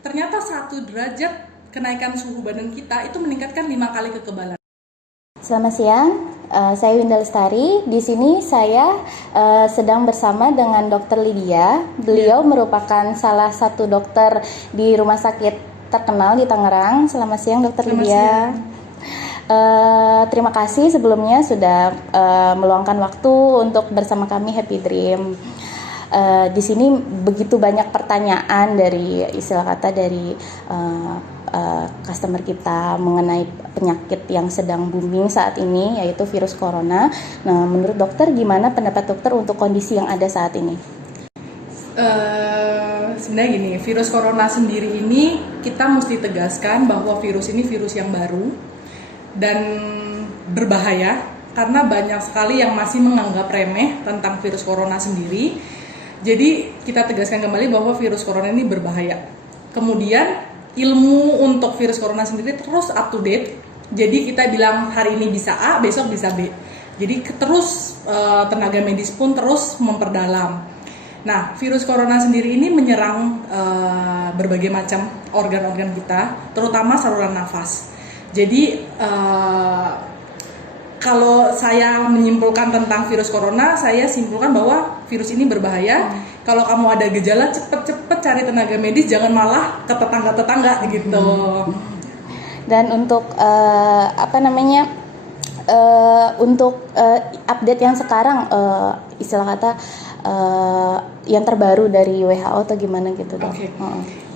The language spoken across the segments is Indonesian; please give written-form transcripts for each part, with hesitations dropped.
ternyata 1 derajat kenaikan suhu badan kita itu meningkatkan 5 kali kekebalan. Selamat siang, saya Winda Lestari. Di sini saya sedang bersama dengan Dr. Lydia. Beliau merupakan salah satu dokter di rumah sakit terkenal di Tangerang. Selamat siang, Dr. Lydia. Terima kasih sebelumnya sudah meluangkan waktu untuk bersama kami Happy Dream. Di sini begitu banyak pertanyaan dari customer kita mengenai penyakit yang sedang booming saat ini, yaitu virus corona. Nah, menurut dokter gimana pendapat dokter untuk kondisi yang ada saat ini? Sebenarnya gini, virus corona sendiri ini kita mesti tegaskan bahwa virus ini virus yang baru dan berbahaya karena banyak sekali yang masih menganggap remeh tentang virus corona sendiri. Jadi kita tegaskan kembali bahwa virus corona ini berbahaya. Kemudian ilmu untuk virus corona sendiri terus up to date. Jadi kita bilang hari ini bisa A, besok bisa B. Jadi terus tenaga medis pun terus memperdalam. Nah, virus corona sendiri ini menyerang berbagai macam organ-organ kita, terutama saluran nafas. Jadi kalau saya menyimpulkan tentang virus corona, saya simpulkan bahwa virus ini berbahaya. Kalau kamu ada gejala, cepet-cepet cari tenaga medis, jangan malah ke tetangga-tetangga gitu. Dan untuk update yang sekarang, yang terbaru dari WHO atau gimana gitu, dok? Okay.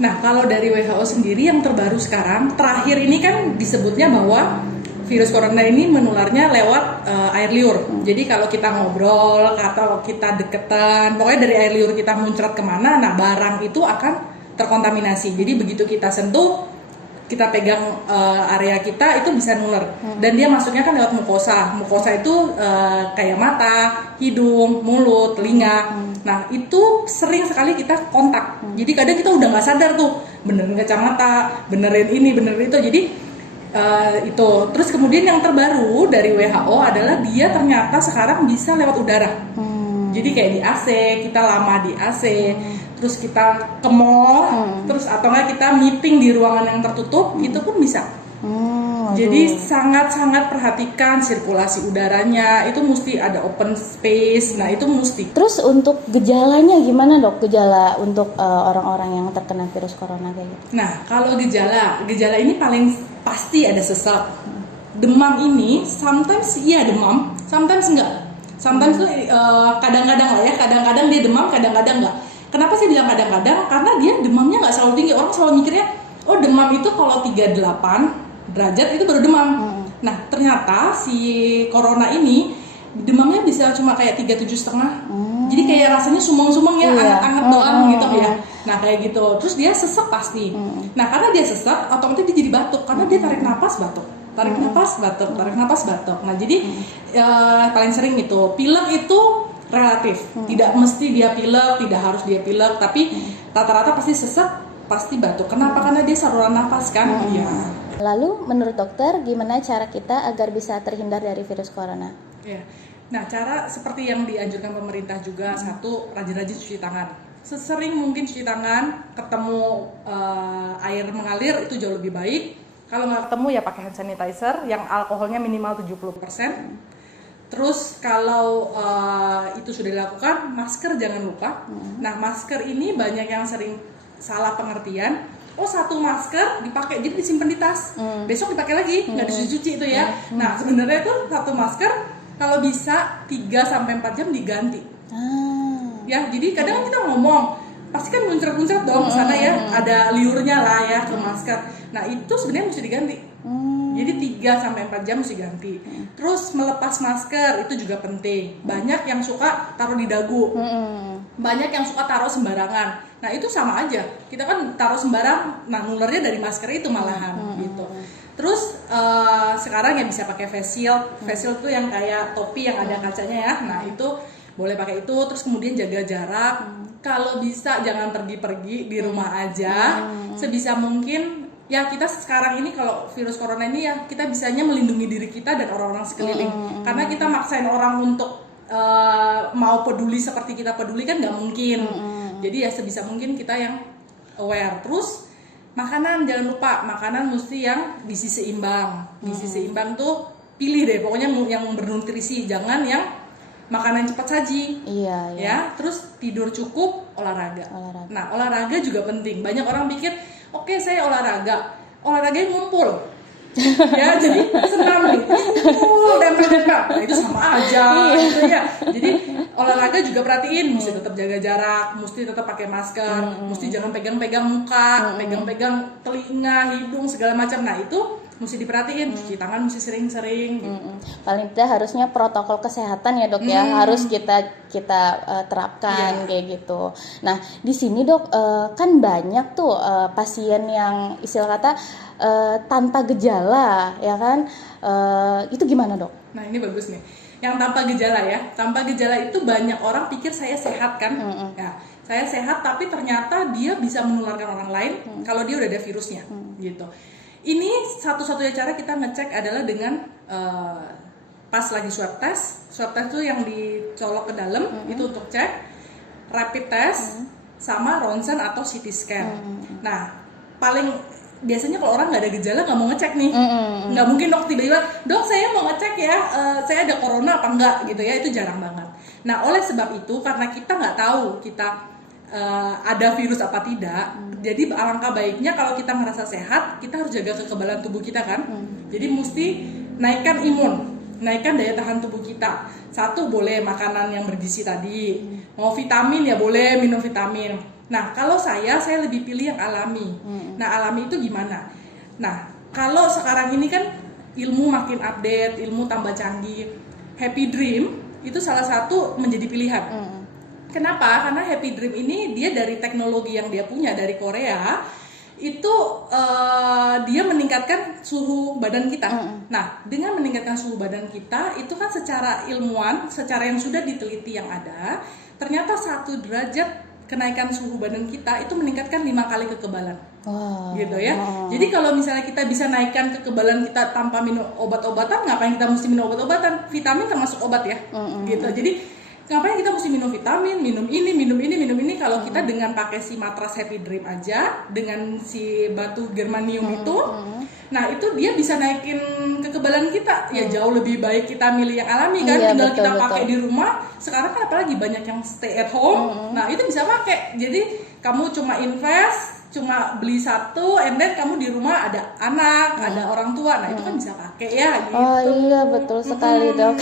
Nah, kalau dari WHO sendiri yang terbaru sekarang, terakhir ini kan disebutnya bahwa virus corona ini menularnya lewat air liur. Jadi kalau kita ngobrol atau kita deketan, pokoknya dari air liur kita muncrat kemana, nah barang itu akan terkontaminasi. Jadi begitu kita sentuh, kita pegang area kita, itu bisa nular. Dan dia masuknya kan lewat mukosa. Mukosa itu kayak mata, hidung, mulut, telinga. Nah itu sering sekali kita kontak. Jadi kadang kita udah nggak sadar tuh, benerin kacamata, benerin ini, benerin itu. Jadi itu. Terus kemudian yang terbaru dari WHO adalah dia ternyata sekarang bisa lewat udara. Jadi kayak di AC, kita lama di AC, terus kita ke mall, terus atau nggak kita meeting di ruangan yang tertutup, itu pun bisa. Jadi sangat-sangat perhatikan sirkulasi udaranya, itu mesti ada open space, nah itu mesti. Terus untuk gejalanya gimana, dok? Gejala untuk orang-orang yang terkena virus corona kayak gitu? Nah, kalau gejala ini paling pasti ada sesak. Demam ini sometimes iya demam, sometimes enggak. Sometimes tuh kadang-kadang lah ya, kadang-kadang dia demam, kadang-kadang enggak. Kenapa sih bilang kadang-kadang? Karena dia demamnya nggak selalu tinggi. Orang selalu mikirnya, oh demam itu kalau 38 derajat itu baru demam. Nah ternyata si corona ini demamnya bisa cuma kayak 37,5. Jadi kayak rasanya sumeng-sumeng ya, anget-anget doang gitu ya. Nah kayak gitu. Terus dia sesak pasti. Nah karena dia sesak, otomatis dia jadi batuk karena dia tarik napas batuk. Tarik napas batuk, tarik napas batuk. Nah jadi paling sering itu pilek itu relatif, tidak mesti dia pilek, tidak harus dia pilek, tapi rata-rata pasti sesak, pasti batuk. Kenapa? Karena dia saluran nafas kan. Iya. Lalu menurut dokter gimana cara kita agar bisa terhindar dari virus corona? Ya. Nah cara seperti yang dianjurkan pemerintah juga, satu, rajin-rajin cuci tangan. Sesering mungkin cuci tangan, ketemu air mengalir itu jauh lebih baik. Kalau nggak ketemu ya pakai hand sanitizer yang alkoholnya minimal 70%. Terus kalau itu sudah dilakukan, masker jangan lupa. Nah masker ini banyak yang sering salah pengertian. Oh satu masker dipakai jadi disimpan di tas, besok dipakai lagi, nggak dicuci itu ya. Nah sebenarnya itu satu masker kalau bisa 3-4 jam diganti. Ya jadi kadang kita ngomong pasti kan muncrat-muncrat dong ke sana ya, ada liurnya lah ya ke masker. Nah itu sebenarnya mesti diganti. Jadi 3-4 jam mesti ganti. Terus melepas masker itu juga penting. Banyak yang suka taruh di dagu. Banyak yang suka taruh sembarangan. Nah itu sama aja. Kita kan taruh sembarang, nah nulernya dari masker itu malahan gitu. Terus sekarang ya bisa pakai face shield. Face shield tuh yang kayak topi yang ada kacanya ya. Nah itu boleh pakai itu. Terus kemudian jaga jarak. Kalau bisa jangan pergi-pergi, di rumah aja. Sebisa mungkin. Ya kita sekarang ini kalau virus corona ini ya kita bisanya melindungi diri kita dan orang-orang sekeliling. Karena kita maksain orang untuk mau peduli seperti kita peduli kan nggak mungkin. Jadi ya sebisa mungkin kita yang aware. Terus makanan, jangan lupa makanan mesti yang gizi seimbang. Gizi seimbang tuh pilih deh pokoknya yang bernutrisi, jangan yang makanan cepat saji. Iya. Ya, terus tidur cukup, olahraga. Nah, olahraga juga penting. Banyak orang pikir, oke, saya olahraganya ngumpul. Ya, jadi senam nih, ngumpul dan nah, itu sama aja gitu ya. Jadi olahraga juga perhatiin, mesti tetap jaga jarak, mesti tetap pakai masker, mesti jangan pegang-pegang muka, pegang-pegang telinga, hidung segala macam. Nah, itu mesti diperhatiin, cuci tangan mesti sering-sering gitu. Paling tidak harusnya protokol kesehatan ya dok ya harus kita terapkan kayak gitu. Nah di sini dok kan banyak tuh pasien yang istilah kata tanpa gejala ya kan, itu gimana dok? Nah ini bagus nih, yang tanpa gejala ya. Tanpa gejala itu banyak orang pikir saya sehat kan, ya saya sehat tapi ternyata dia bisa menularkan orang lain kalau dia udah ada virusnya gitu. Ini satu-satunya cara kita ngecek adalah dengan pas lagi swab test itu yang dicolok ke dalam itu untuk cek, rapid test sama ronsen atau CT scan. Nah paling biasanya kalau orang nggak ada gejala nggak mau ngecek nih, nggak mungkin dok tiba-tiba dok saya mau ngecek ya saya ada corona apa enggak gitu ya, itu jarang banget. Nah oleh sebab itu karena kita nggak tahu kita ada virus apa tidak, jadi alangkah baiknya kalau kita merasa sehat kita harus jaga kekebalan tubuh kita kan. Jadi mesti naikkan imun, naikkan daya tahan tubuh kita. Satu boleh makanan yang bergizi tadi, mau vitamin ya boleh minum vitamin. Nah kalau saya lebih pilih yang alami. Nah alami itu gimana? Nah kalau sekarang ini kan ilmu makin update, ilmu tambah canggih. Happy Dream itu salah satu menjadi pilihan. Kenapa? Karena Happy Dream ini dia dari teknologi yang dia punya dari Korea, itu dia meningkatkan suhu badan kita. Nah, dengan meningkatkan suhu badan kita, itu kan secara ilmuwan, secara yang sudah diteliti yang ada, ternyata 1 derajat kenaikan suhu badan kita itu meningkatkan 5 kali kekebalan. Gitu ya. Jadi kalau misalnya kita bisa naikkan kekebalan kita tanpa minum obat-obatan, ngapain kita mesti minum obat-obatan? Vitamin termasuk obat ya. Gitu. Jadi ngapain kita mesti minum vitamin, minum ini kalau kita dengan pakai si matras Happy Dream aja, dengan si batu germanium itu, nah itu dia bisa naikin kekebalan kita. Ya jauh lebih baik kita milih yang alami kan, tinggal kita pakai di rumah. Sekarang kan apalagi banyak yang stay at home, nah itu bisa pakai. Jadi kamu cuma invest, cuma beli satu, and then kamu di rumah ada anak, ada orang tua, nah itu kan bisa pakai ya gitu. Oh iya betul sekali dok.